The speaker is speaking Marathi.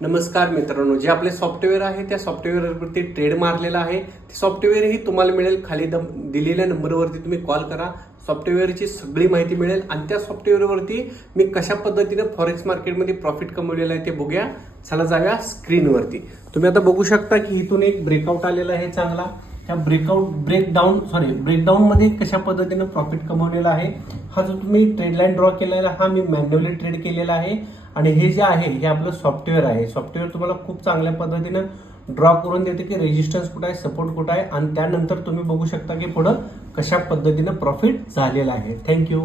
नमस्कार मित्रांनो, जे आपले सॉफ्टवेअर आहे त्या सॉफ्टवेअरवरती ट्रेड मारलेला आहे. ते सॉफ्टवेअर ही तुम्हाला मिळेल. खाली दिलेल्या नंबरवरती तुम्ही कॉल करा. सॉफ्टवेअरची सगळी माहिती मिळेल आणि त्या सॉफ्टवेअरवरती मी कशा पद्धतीने फॉरेक्स मार्केटमध्ये प्रॉफिट कमवलेलं आहे ते बघूया. चला जाऊया स्क्रीनवरती. तुम्ही आता बघू शकता की इथून एक ब्रेकआउट आलेला आहे चांगला. त्या ब्रेकडाऊन मध्ये कशा पद्धतीने प्रॉफिट कमवलेला आहे. हा जो तुम्ही ट्रेड लाईन ड्रॉ केलेला हा मी मॅन्युअली ट्रेड केलेला आहे आणि हे जे आहे हे आपलं सॉफ्टवेअर आहे. सॉफ्टवेअर तुम्हाला खूप चांगल्या पद्धतीने ड्रॉ करून देते की रेजिस्टन्स कुठे आहे, सपोर्ट कुठे आहे आणि त्यानंतर तुम्ही बघू शकता की पुढे कशा पद्धतीने प्रॉफिट झालेला आहे. थँक्यू.